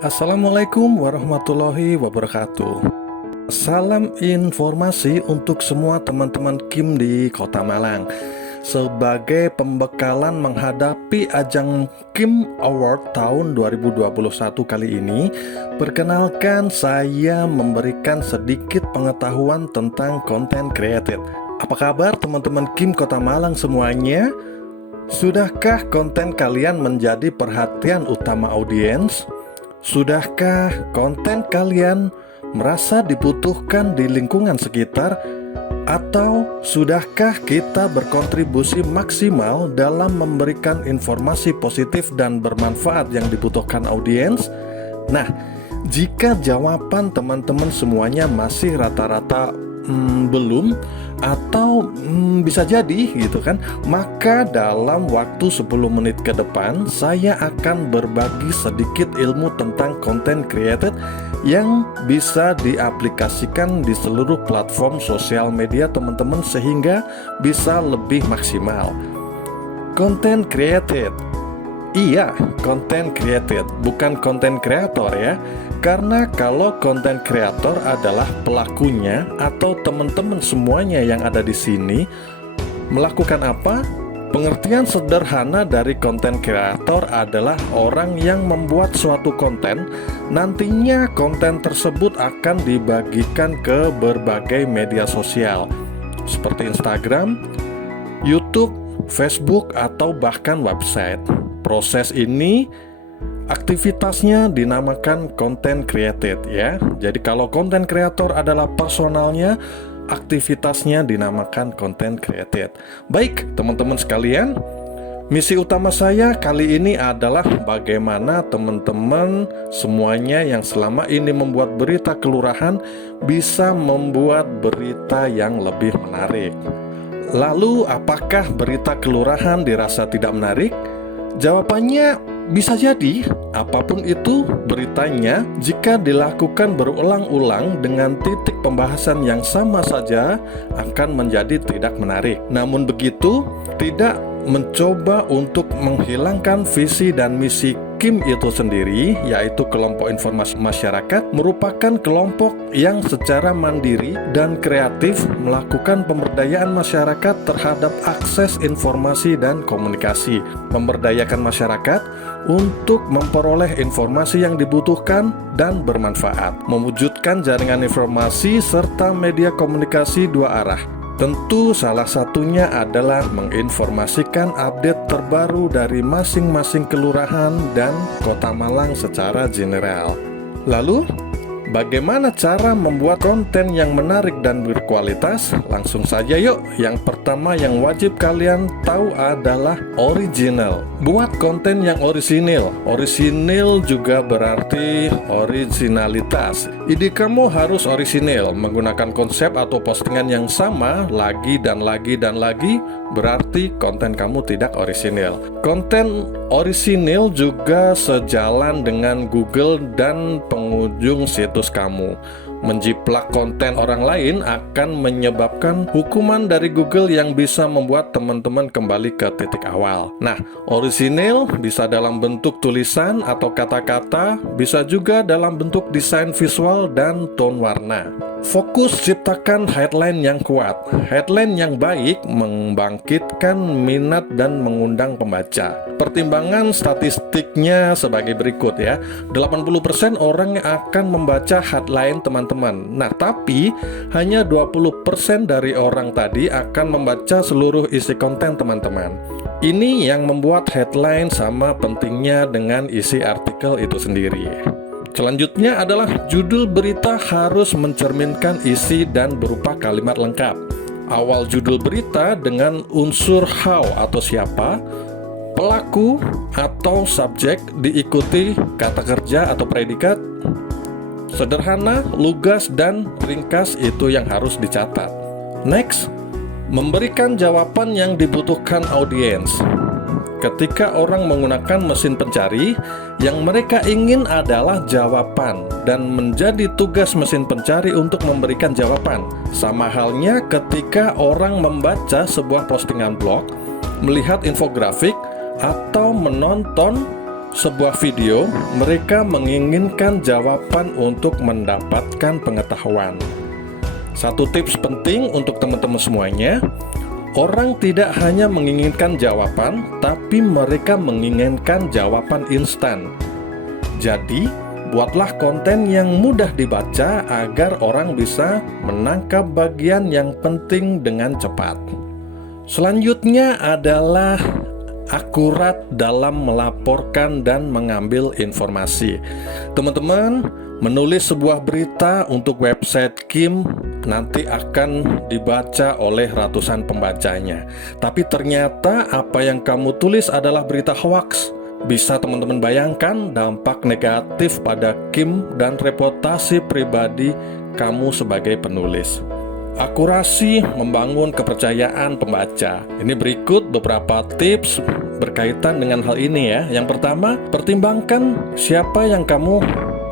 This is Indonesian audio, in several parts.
Assalamualaikum warahmatullahi wabarakatuh. Salam informasi untuk semua teman-teman Kim di Kota Malang. Sebagai pembekalan menghadapi ajang Kim Award tahun 2021 kali ini, perkenalkan saya memberikan sedikit pengetahuan tentang content created. Apa kabar teman-teman Kim Kota Malang semuanya? Sudahkah konten kalian menjadi perhatian utama audiens? Sudahkah konten kalian merasa dibutuhkan di lingkungan sekitar? Atau sudahkah kita berkontribusi maksimal dalam memberikan informasi positif dan bermanfaat yang dibutuhkan audiens? Nah, jika jawaban teman-teman semuanya masih rata-rata belum atau bisa jadi gitu kan, maka dalam waktu 10 menit ke depan saya akan berbagi sedikit ilmu tentang content created yang bisa diaplikasikan di seluruh platform sosial media teman-teman sehingga bisa lebih maksimal. Content created, iya, content created, bukan content creator ya. Karena kalau content creator adalah pelakunya atau teman-teman semuanya yang ada di sini melakukan apa? Pengertian sederhana dari content creator adalah orang yang membuat suatu konten. Nantinya konten tersebut akan dibagikan ke berbagai media sosial seperti Instagram, YouTube, Facebook, atau bahkan website. Proses ini aktivitasnya dinamakan content created ya. Jadi kalau content creator adalah personalnya, aktivitasnya dinamakan content created. Baik, teman-teman sekalian, misi utama saya kali ini adalah bagaimana teman-teman semuanya yang selama ini membuat berita kelurahan bisa membuat berita yang lebih menarik. Lalu, apakah berita kelurahan dirasa tidak menarik? Jawabannya bisa jadi, apapun itu beritanya, jika dilakukan berulang-ulang dengan titik pembahasan yang sama saja akan menjadi tidak menarik. Namun begitu, tidak mencoba untuk menghilangkan visi dan misi Kim itu sendiri, yaitu kelompok informasi masyarakat, merupakan kelompok yang secara mandiri dan kreatif melakukan pemberdayaan masyarakat terhadap akses informasi dan komunikasi, memberdayakan masyarakat untuk memperoleh informasi yang dibutuhkan dan bermanfaat, mewujudkan jaringan informasi serta media komunikasi dua arah. Tentu salah satunya adalah menginformasikan update terbaru dari masing-masing kelurahan dan Kota Malang secara general. Lalu, bagaimana cara membuat konten yang menarik dan berkualitas? Langsung saja yuk. Yang pertama yang wajib kalian tahu adalah original. Buat konten yang orisinil. Orisinil juga berarti originalitas. Ide kamu harus orisinil, menggunakan konsep atau postingan yang sama lagi dan lagi dan lagi, berarti konten kamu tidak orisinil. Konten orisinil juga sejalan dengan Google dan pengunjung situs kamu. Menjiplak konten orang lain akan menyebabkan hukuman dari Google yang bisa membuat teman-teman kembali ke titik awal. Nah, orisinil bisa dalam bentuk tulisan atau kata-kata, bisa juga dalam bentuk desain visual dan tone warna. Fokus ciptakan headline yang kuat. Headline yang baik membangkitkan minat dan mengundang pembaca. Pertimbangan statistiknya sebagai berikut ya. 80% orang yang akan membaca headline teman-teman. Nah, tapi hanya 20% dari orang tadi akan membaca seluruh isi konten teman-teman. Ini yang membuat headline sama pentingnya dengan isi artikel itu sendiri. Selanjutnya adalah judul berita harus mencerminkan isi dan berupa kalimat lengkap. Awal judul berita dengan unsur how atau siapa, pelaku atau subjek, diikuti kata kerja atau predikat. Sederhana, lugas, dan ringkas itu yang harus dicatat. Next, memberikan jawaban yang dibutuhkan audiens. Ketika orang menggunakan mesin pencari, yang mereka ingin adalah jawaban, dan menjadi tugas mesin pencari untuk memberikan jawaban. Sama halnya ketika orang membaca sebuah postingan blog, melihat infografik, atau menonton sebuah video, mereka menginginkan jawaban untuk mendapatkan pengetahuan. Satu tips penting untuk teman-teman semuanya, orang tidak hanya menginginkan jawaban, tapi mereka menginginkan jawaban instan. Jadi, buatlah konten yang mudah dibaca agar orang bisa menangkap bagian yang penting dengan cepat. Selanjutnya adalah akurat dalam melaporkan dan mengambil informasi. Teman-teman, menulis sebuah berita untuk website Kim nanti akan dibaca oleh ratusan pembacanya. Tapi ternyata apa yang kamu tulis adalah berita hoaks. Bisa teman-teman bayangkan dampak negatif pada Kim dan reputasi pribadi kamu sebagai penulis. Akurasi membangun kepercayaan pembaca. Ini berikut beberapa tips berkaitan dengan hal ini ya. Yang pertama, pertimbangkan siapa yang kamu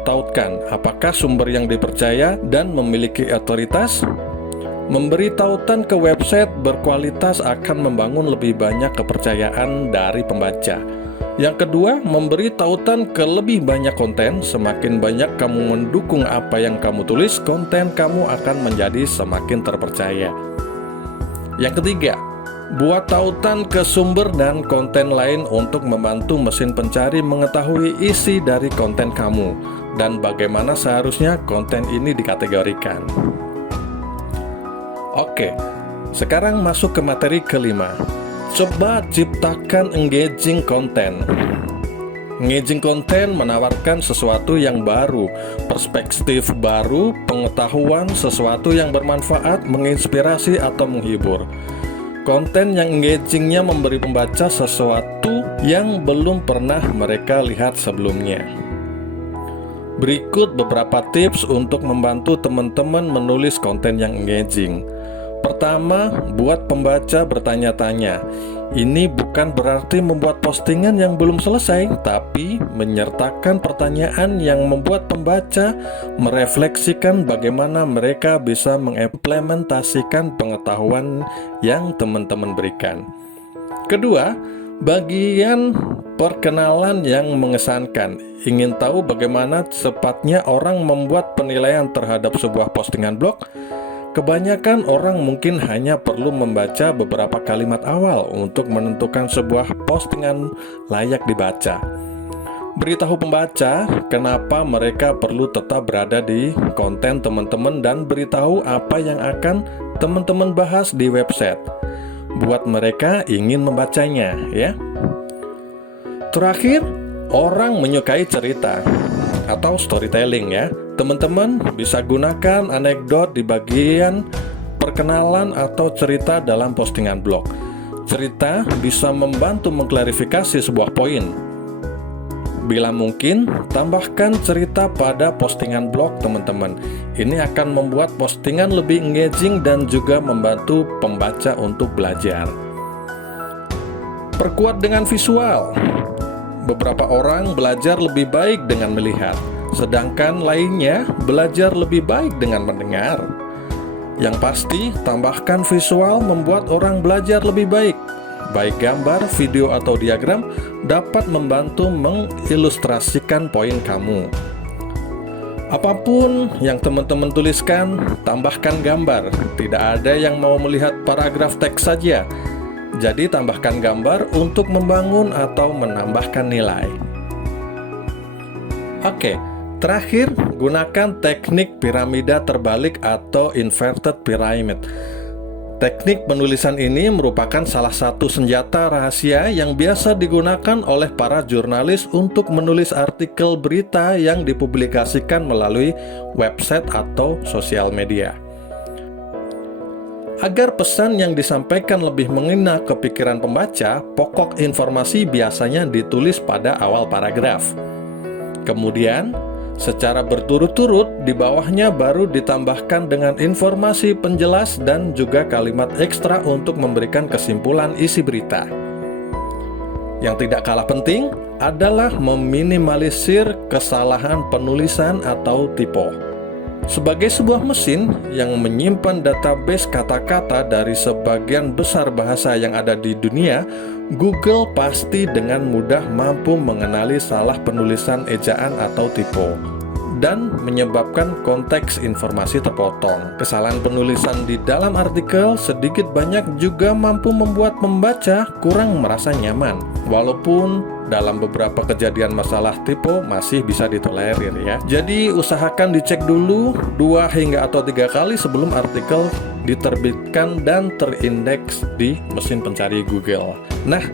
tautkan. Apakah sumber yang dipercaya dan memiliki otoritas? Memberi tautan ke website berkualitas akan membangun lebih banyak kepercayaan dari pembaca. Yang kedua, memberi tautan ke lebih banyak konten. Semakin banyak kamu mendukung apa yang kamu tulis, konten kamu akan menjadi semakin terpercaya. Yang ketiga, buat tautan ke sumber dan konten lain untuk membantu mesin pencari mengetahui isi dari konten kamu dan bagaimana seharusnya konten ini dikategorikan. Oke, sekarang masuk ke materi kelima. Coba ciptakan engaging content. Engaging content menawarkan sesuatu yang baru, perspektif baru, pengetahuan, sesuatu yang bermanfaat, menginspirasi atau menghibur. Konten yang engagingnya memberi pembaca sesuatu yang belum pernah mereka lihat sebelumnya. Berikut beberapa tips untuk membantu teman-teman menulis konten yang engaging. Pertama, buat pembaca bertanya-tanya. Ini bukan berarti membuat postingan yang belum selesai, tapi menyertakan pertanyaan yang membuat pembaca merefleksikan bagaimana mereka bisa mengimplementasikan pengetahuan yang teman-teman berikan. Kedua, bagian perkenalan yang mengesankan. Ingin tahu bagaimana cepatnya orang membuat penilaian terhadap sebuah postingan blog? Kebanyakan orang mungkin hanya perlu membaca beberapa kalimat awal untuk menentukan sebuah postingan layak dibaca. Beritahu pembaca kenapa mereka perlu tetap berada di konten teman-teman dan beritahu apa yang akan teman-teman bahas di website. Buat mereka ingin membacanya, ya. Terakhir, orang menyukai cerita atau storytelling ya. Teman-teman bisa gunakan anekdot di bagian perkenalan atau cerita dalam postingan blog. Cerita bisa membantu mengklarifikasi sebuah poin. Bila mungkin, tambahkan cerita pada postingan blog teman-teman. Ini akan membuat postingan lebih engaging dan juga membantu pembaca untuk belajar. Perkuat dengan visual. Beberapa orang belajar lebih baik dengan melihat, sedangkan lainnya belajar lebih baik dengan mendengar. Yang pasti, tambahkan visual membuat orang belajar lebih baik. Baik gambar, video, atau diagram dapat membantu mengilustrasikan poin kamu. Apapun yang teman-teman tuliskan, tambahkan gambar. Tidak ada yang mau melihat paragraf teks saja. Jadi tambahkan gambar untuk membangun atau menambahkan nilai. Oke, terakhir gunakan teknik piramida terbalik atau inverted pyramid. Teknik penulisan ini merupakan salah satu senjata rahasia yang biasa digunakan oleh para jurnalis untuk menulis artikel berita yang dipublikasikan melalui website atau sosial media. Agar pesan yang disampaikan lebih mengena ke pikiran pembaca, pokok informasi biasanya ditulis pada awal paragraf. Kemudian, secara berturut-turut di bawahnya baru ditambahkan dengan informasi penjelas dan juga kalimat ekstra untuk memberikan kesimpulan isi berita. Yang tidak kalah penting adalah meminimalisir kesalahan penulisan atau typo. Sebagai sebuah mesin yang menyimpan database kata-kata dari sebagian besar bahasa yang ada di dunia, Google pasti dengan mudah mampu mengenali salah penulisan ejaan atau tipe dan menyebabkan konteks informasi terpotong. Kesalahan penulisan di dalam artikel sedikit banyak juga mampu membuat pembaca kurang merasa nyaman, walaupun dalam beberapa kejadian masalah tipe masih bisa ditolerir ya. Jadi usahakan dicek dulu 2 hingga atau 3 kali sebelum artikel diterbitkan dan terindeks di mesin pencari Google. Nah,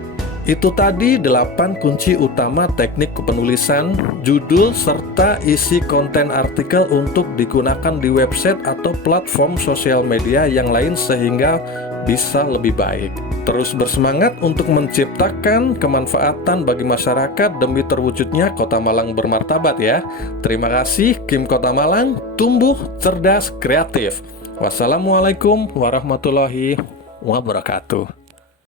itu tadi 8 kunci utama teknik penulisan, judul, serta isi konten artikel untuk digunakan di website atau platform sosial media yang lain sehingga bisa lebih baik. Terus bersemangat untuk menciptakan kemanfaatan bagi masyarakat demi terwujudnya Kota Malang bermartabat ya. Terima kasih Kim Kota Malang, tumbuh cerdas kreatif. Wassalamualaikum warahmatullahi wabarakatuh.